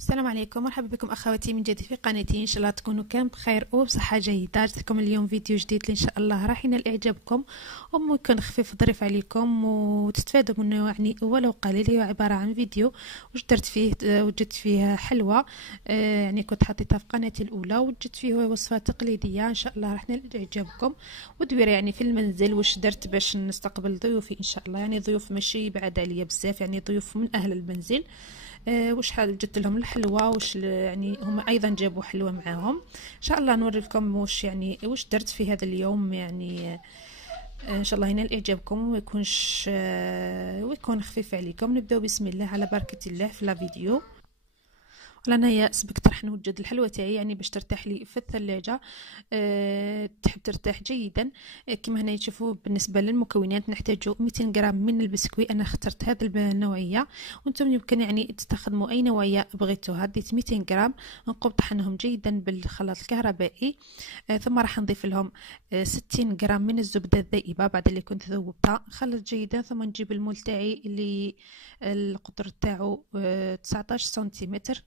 السلام عليكم، مرحبا بكم اخواتي من جديد في قناتي. ان شاء الله تكونوا كامل بخير وبصحه جيده. جاتكم اليوم فيديو جديد اللي ان شاء الله راح ينال اعجابكم وممكن خفيف ظريف عليكم وتستفادوا منه، يعني ولو قليل. هو عباره عن فيديو وجدت فيه حلوى، يعني كنت حطيتها في قناتي الاولى، وجدت فيه وصفه تقليديه ان شاء الله راح ينال اعجابكم ودويره يعني في المنزل. واش درت باش نستقبل ضيوفي ان شاء الله، يعني ضيوف ماشي بعاد عليا بزاف، يعني ضيوف من اهل المنزل. وشحال جبت لهم الحلوى، يعني هم ايضا جابوا حلوى معاهم. ان شاء الله نوري لكم واش درت في هذا اليوم، يعني ان شاء الله ينال اعجابكم ويكون خفيف عليكم. نبداو بسم الله على بركه الله في لا فيديو. انايا سبقت راح نوجد الحلوى تاعي، يعني باش ترتاح لي في الثلاجه، تحب ترتاح جيدا. كما هنا تشوفوا بالنسبه للمكونات نحتاج 200 غرام من البسكوي. انا اخترت هذه النوعيه، وانتم يمكن يعني تستخدموا اي نوعيه بغيتوها. ديت 200 غرام، نقوم طحنهم جيدا بالخلاط الكهربائي. ثم راح نضيف لهم 60 غرام من الزبده الذائبه بعد اللي كنت ذوبتها. خلط جيدا، ثم نجيب المول تاعي اللي القطر تاعو 19 سنتيمتر.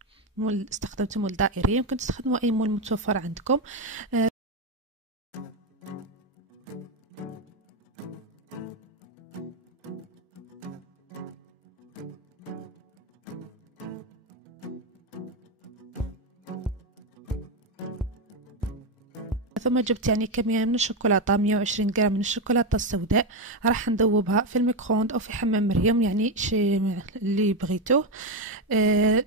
استخدمت مول دائري، يمكن تستخدموا اي مول متوفر عندكم. ثم جبت يعني كمية من الشوكولاتة، 120 غرام من الشوكولاتة السوداء. راح ندوبها في الميكرووند او في حمام مريم، يعني شي اللي بغيتوه.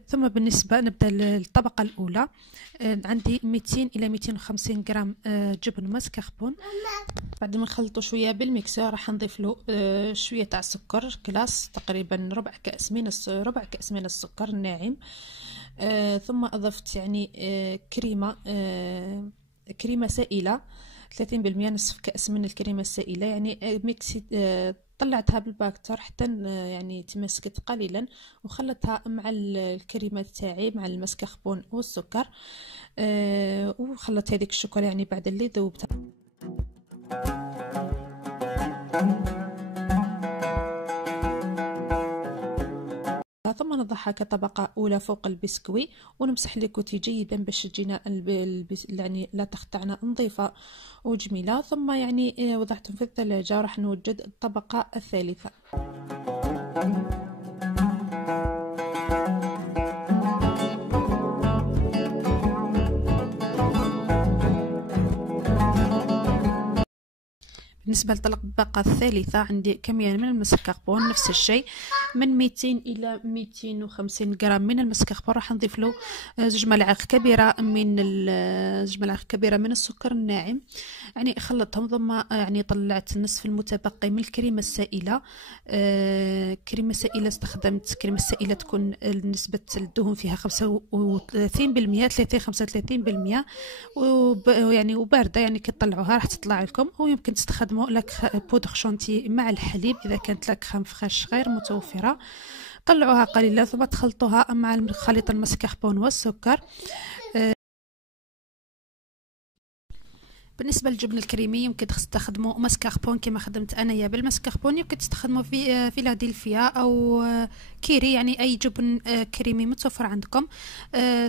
ثم بالنسبة نبدأ للطبقة الأولى. عندي 200 إلى 250 غرام جبن ماسكاربون. بعد ما نخلطه شوية بالميكسر راح نضيف له شوية تاع سكر كلاص، تقريبا ربع كأس من السكر الناعم. ثم أضفت يعني كريمة سائلة 30%، نصف كأس من الكريمة السائلة، يعني ميكسي. طلعتها بالباكتر حتى يعني تمسكت قليلا، وخلطها مع الكريمة تاعي مع المسكربون والسكر. وخلط هذيك الشوكولا يعني بعد اللي ذوبتها. ثم نضعها كطبقة أولى فوق البسكوي، ونمسح الكوتي جيدا باش تجينا يعني لا تخدعنا نظيفة وجميلة. ثم يعني وضعتهم في الثلاجة. راح نوجد الطبقة الثالثة. بالنسبة للطبقة الثالثة عندي كمية من المسكربون، نفس الشيء من 200 إلى 250 غرام من المسكربون. راح نضيف له 2 ملاعق كبيرة من السكر الناعم، يعني خلطهم. ثم يعني طلعت النصف المتبقي من الكريمة السائلة. كريمة سائلة استخدمت كريمة سائلة تكون نسبة الدهون فيها 35%، 35%، يعني وباردة، يعني كي تطلعوها راح تطلع لكم. ويمكن تستخدموا لك بودر شونتي مع الحليب اذا كانت لك خام فريش غير متوفره. طلعوها قليلا ثم تخلطوها مع خليط المسكربون والسكر. بالنسبه للجبن الكريمي يمكن تستخدموا مسكربون كما خدمت انايا بالمسكربون. يمكن تستخدموا في فيلادلفيا او كيري، يعني اي جبن كريمي متوفر عندكم.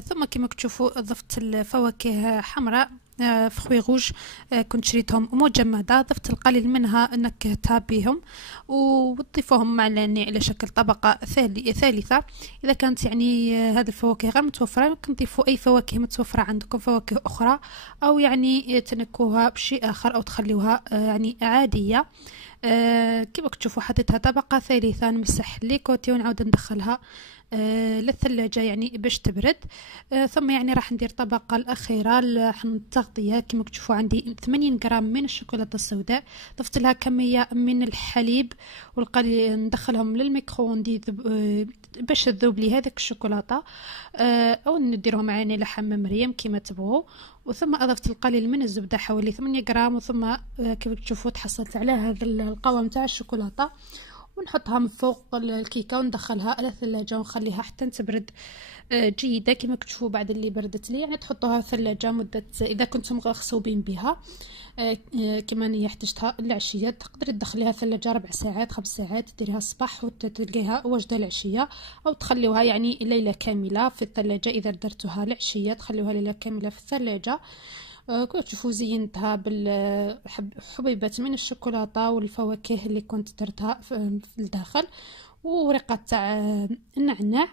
ثم كما تشوفوا ضفت الفواكه حمراء، فخوي روج، كنت شريتهم مجمدة. ضفت القليل منها نكهتها بهم وتضيفوهم مع على شكل طبقة ثالثة. إذا كانت يعني هذه الفواكه غير متوفرة يمكن تضيفوا أي فواكه متوفرة عندكم، فواكه أخرى، أو يعني تنكوها بشيء آخر أو تخليوها يعني عادية. كما تشوفوا حطيتها طبقة ثالثة. نمسح لي كوتي ونعاود ندخلها للثلاجة يعني باش تبرد. ثم يعني راح ندير الطبقة الأخيرة التغطية. كما تشوفوا عندي 80 غرام من الشوكولاتة السوداء. ضفت لها كمية من الحليب والقليل، ندخلهم للميكرووند باش تذوب لي هذيك الشوكولاتة، أو نديرهم معنا لحمام مريم كما تبغوا. وثم أضفت القليل من الزبدة حوالي 8 غرام. وثم كما تشوفوا تحصلت على هذا القوام تاع الشوكولاتة. ونحطها من فوق الكيكه وندخلها على الثلاجه ونخليها حتى تبرد جيده. كما كتشوفوا بعد اللي بردت لي يعني تحطوها في الثلاجه مده اذا كنتم مغصوبين بها. كما هي احتجتها العشيه تقدري تدخليها الثلاجه 4 ساعات 5 ساعات، ديريها الصباح وتلقيها واجده العشيه، او تخليوها يعني ليله كامله في الثلاجه. اذا درتوها العشيه تخليوها ليله كامله في الثلاجه. كتشوفوا زينتها بالحبيبات من الشوكولاته والفواكه اللي كنت درتها في الداخل، وورقه تاع النعناع.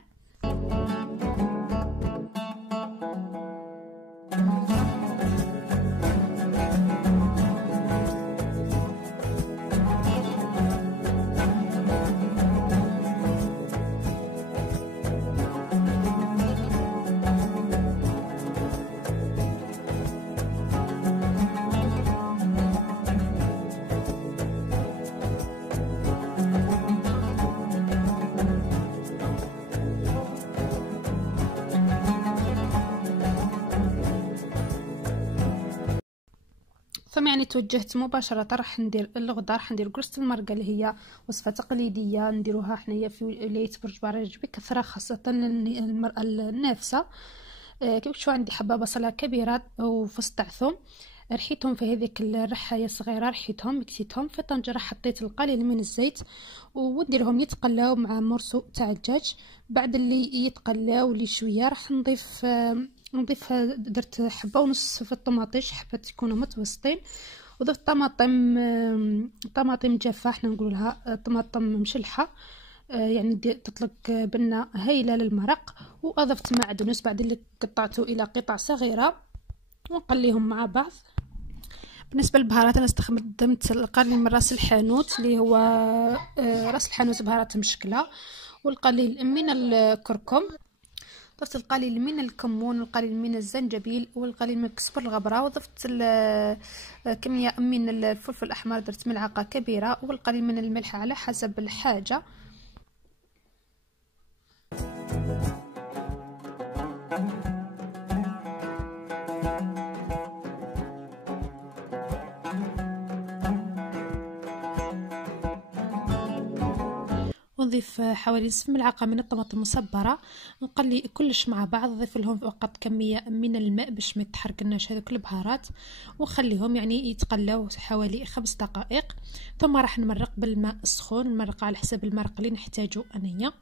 ثم يعني توجهت مباشرة راح ندير الغدا، راح ندير قرصة المرقة اللي هي وصفة تقليدية نديروها حنايا في ولاية برج برج بكثرة، خاصة المرأة النافسة. كيف تشوفوا عندي حبة بصلة كبيرة وفص ثوم، رحيتهم في هذيك الرحاية الصغيرة، رحيتهم مكسيتهم في طنجرة، حطيت القليل من الزيت ونديرهم يتقلاو مع مرسو تاع الدجاج. بعد اللي يتقلاو لي شوية راح نضيف درت حبه ونص في الطماطيش، حبات يكونوا متوسطين، وضفت طماطم جافه، حنا نقول لها طماطم مشلحه، يعني تطلق بنه هايله للمرق. واضفت معدنوس بعد اللي قطعته الى قطع صغيره ونقليهم مع بعض. بالنسبه للبهارات انا استخدمت القليل من راس الحانوت اللي هو راس الحانوت بهارات مشكله، والقليل من الكركم، ضفت القليل من الكمون والقليل من الزنجبيل والقليل من كزبر الغبره، وضفت كميه من الفلفل الاحمر، درت ملعقه كبيره، والقليل من الملح على حسب الحاجه. ونضيف حوالي نصف ملعقه من الطماطم المصبره، نقلي كلش مع بعض، نضيف لهم فقط كميه من الماء باش ما يتحرقناش هذوك البهارات، ونخليهم يعني يتقلاو حوالي 5 دقائق. ثم راح نمرق بالماء السخون، نمرق على حسب المرق اللي نحتاجه انايا.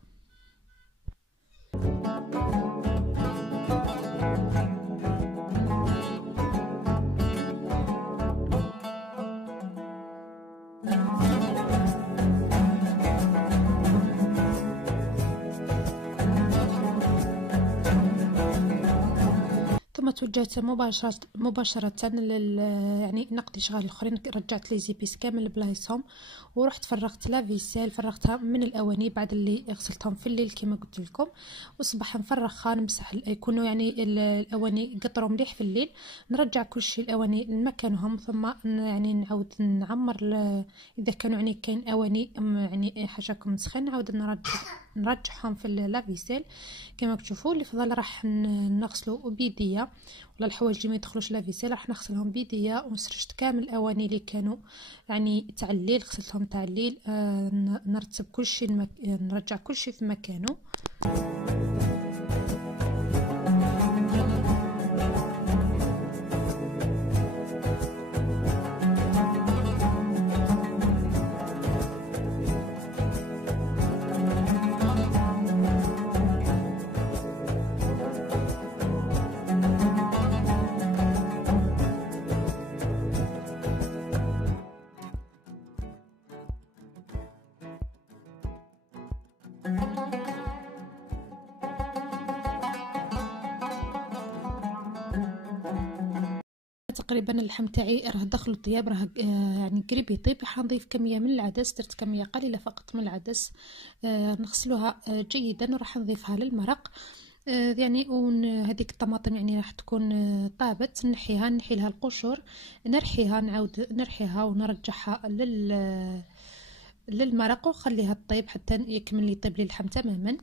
ثم توجهت مباشرة يعني نقضي شغال الاخرين، رجعت لي زيبيس كامل بلايصهم، ورحت فرغت لافيسيل، فرغتها من الاواني بعد اللي غسلتهم في الليل كما قلت لكم، وصباح نفرغها نمسح يكونوا يعني الاواني قطروا مليح في الليل، نرجع كل شيء الاواني لمكانهم، ثم يعني نعاود نعمر اذا كانوا يعني كاين اواني يعني حاجاكم مسخن نعاود نرجعهم في لافيسيل كما تشوفوا. اللي فضل راح نغسلو بيديا، ولا الحوايج اللي ما يدخلوش لافيسيل راح نغسلهم بيديا، وسرجت كامل الاواني اللي كانوا يعني تاع الليل غسلتهم تاع الليل. نرتب كل شيء نرجع كل شيء في مكانه. تقريبا اللحم تاعي راه دخلوا طياب، راه يعني قريب يطيب. راح نضيف كميه من العدس، درت كميه قليله فقط من العدس، نغسلوها جيدا وراح نضيفها للمرق. يعني هذيك الطماطم يعني راح تكون طابت، نحي لها القشور، نعاود نرحيها ونرجعها للمرق وخليها تطيب حتى يكمل يطيب لي اللحم تماما.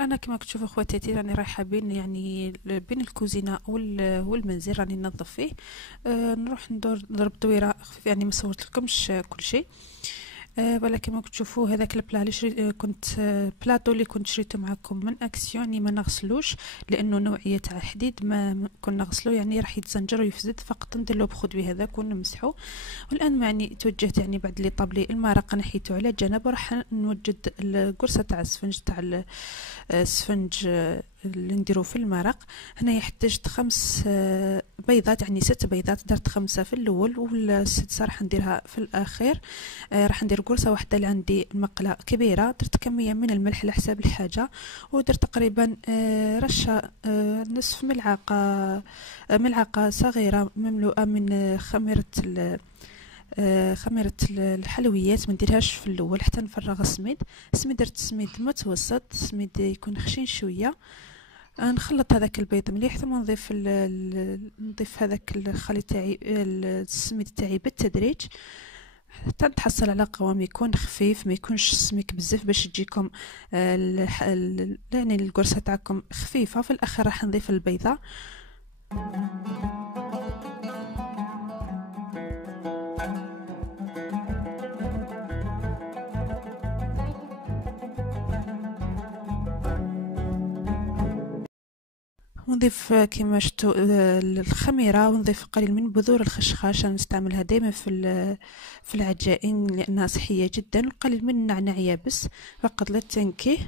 انا كما كتشوفوا خواتاتي راني رايحه بين يعني بين الكوزينه والمنزل، راني ننظف فيه. نروح نضرب دويره خفيفه، يعني ما صورت لكمش كل شيء. فوالا كما كتشوفوا هذاك البلا اللي كنت بلاطو اللي كنت شريته معكم من اكسيون، يعني ما نغسلوش لانه نوعيه تاع حديد، ما كنا نغسلو يعني راح يتزنجر ويفسد، فقط ندير له بخدوي هذاك ونمسحو. والان يعني توجهت يعني بعد لي طابلي المرق نحيته على جنب، وراح نوجد القرصه تاع السفنج تاع السفنج اللي نديرو في المرق. هنا احتجت 5 بيضات، يعني 6 بيضات، درت 5 في الاول والسادسه راح نديرها في الاخير. راح ندير قرصه واحده اللي عندي مقله كبيره، درت كميه من الملح على حساب الحاجه، ودرت تقريبا رشه نصف ملعقه صغيره مملوءه من خميرة الحلويات. ما نديرهاش في الاول حتى نفرغ السميد. درت سميد متوسط، سميد يكون خشين شويه. نخلط هذاك البيض مليح، ثم نضيف هذاك الخليط تاعي السميد تاعي بالتدريج حتى نتحصل على قوام يكون خفيف، ما يكونش سميك بزاف باش تجيكم يعني القرصه تاعكم خفيفه. في الاخر راح نضيف البيضه. ونضيف كما شفتوا الخميره، ونضيف قليل من بذور الخشخاش، نستعملها دائما في العجائن لانها صحيه جدا، وقليل من النعناع يابس فقط للتنكيه.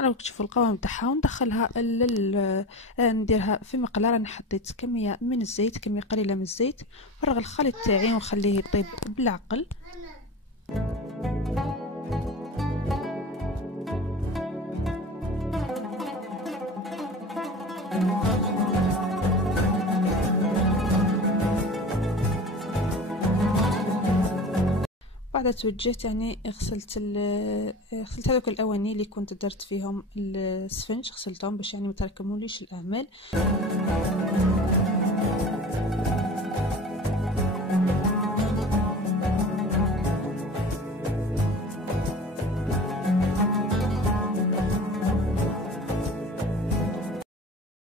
راكم تشوفوا القوام تاعها. وندخلها نديرها في مقله. راني حطيت كميه من الزيت، كميه قليله من الزيت، نفرغ الخليط تاعي ونخليه يطيب بالعقل. بعد توجهت يعني غسلت هذوك الاواني اللي كنت درت فيهم السفنج، غسلتهم باش يعني ما تراكموليش الاعمال.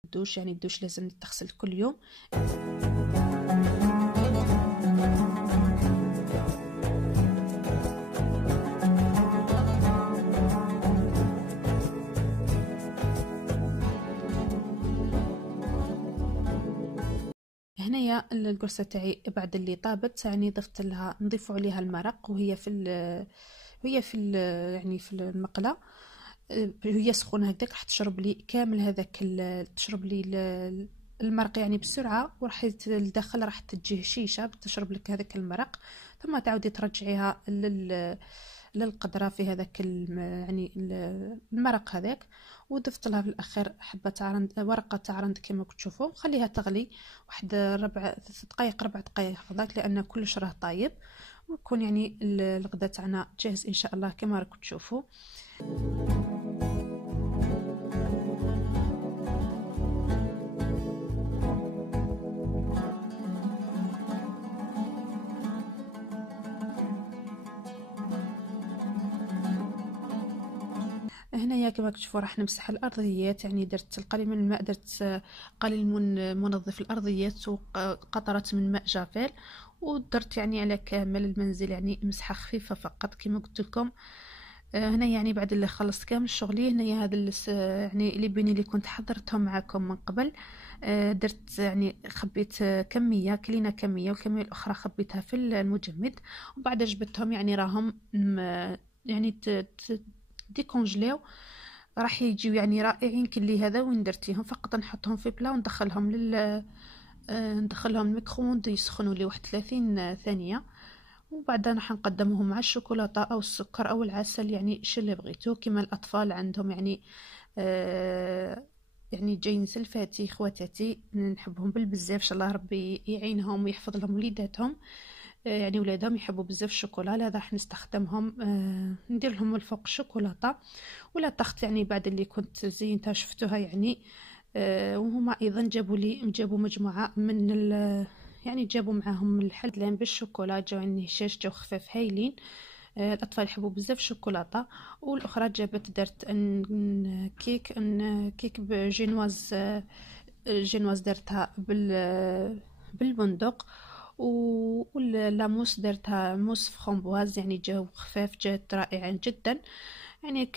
الدوش يعني الدوش لازم تغسل كل يوم. هنايا القرصه تاعي بعد اللي طابت يعني ضفت لها، نضيف عليها المرق وهي في يعني في المقله، هي سخونه هكذاك راح تشرب لي كامل هذاك تشرب لي المرق يعني بسرعه، وراح الداخل راح تجيه شيشه تشرب لك هذاك المرق. ثم تعودي ترجعيها للقدره في هذاك يعني المرق هذاك. وضفت لها في الاخير حبه ورقه عرند كما تشوفوا. خليها تغلي واحد 4 دقائق 4 دقائق هكذاك، لان كلش راه طايب، ويكون يعني الغدا تاعنا جاهز ان شاء الله كما راكم تشوفوا. هنايا كما تشوفوا راح نمسح الارضيات، يعني درت القليل من الماء، درت قليل من منظف الارضيات وقطرات من ماء جافيل، ودرت يعني على كامل المنزل يعني مسحه خفيفه فقط كما قلت لكم. هنا يعني بعد اللي خلصت كامل شغلي، هنايا هذا يعني اللي بيني اللي كنت حضرتهم معكم من قبل. درت يعني خبيت كميه كميه، والكميه الاخرى خبيتها في المجمد، وبعد جبتهم يعني راهم يعني ديكونجليو، راح يجيو يعني رائعين. كلي هذا وين درتيهم فقط نحطهم في بلا وندخلهم ندخلهم الميكرووند يسخنوا لي 31 ثانيه، وبعدها راح نقدمهم مع الشوكولاته او السكر او العسل، يعني شو اللي بغيتو. كما الاطفال عندهم يعني يعني جايين سلفاتي خواتاتي نحبهم بالبزاف، ان شاء الله ربي يعينهم ويحفظ لهم وليداتهم، يعني ولادهم يحبوا بزاف الشوكولا. لهذا راح نستخدمهم ندير لهم الفوق الشوكولاته ولا تخت، يعني بعد اللي كنت زينتها شفتوها يعني. وهما ايضا جابوا مجموعه من يعني جابوا معاهم الحلم بالشوكولا، جاو عندي هشاش، جاو خفاف هايلين. الاطفال يحبوا بزاف الشوكولاته. والاخرى جابت درت كيك بجينواز، درتها بالبندق، واللاموس درتها موس فخومبواز، يعني جاو خفاف، جات رائعا جدا. يعني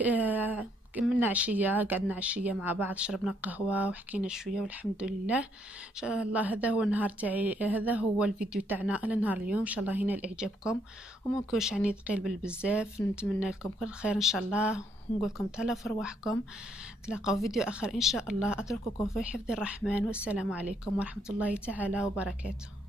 من عشية قعدنا عشية مع بعض، شربنا قهوة وحكينا شوية والحمد لله. ان شاء الله هذا هو النهار تاعي، هذا هو الفيديو تاعنا لنهار اليوم. ان شاء الله هنا اعجابكم ومنكوش يعني ثقيل بالبزاف. نتمنى لكم كل خير ان شاء الله، ونقول لكم تهلا في رواحكم. تلاقوا فيديو اخر ان شاء الله. اترككم في حفظ الرحمن، والسلام عليكم ورحمة الله تعالى وبركاته.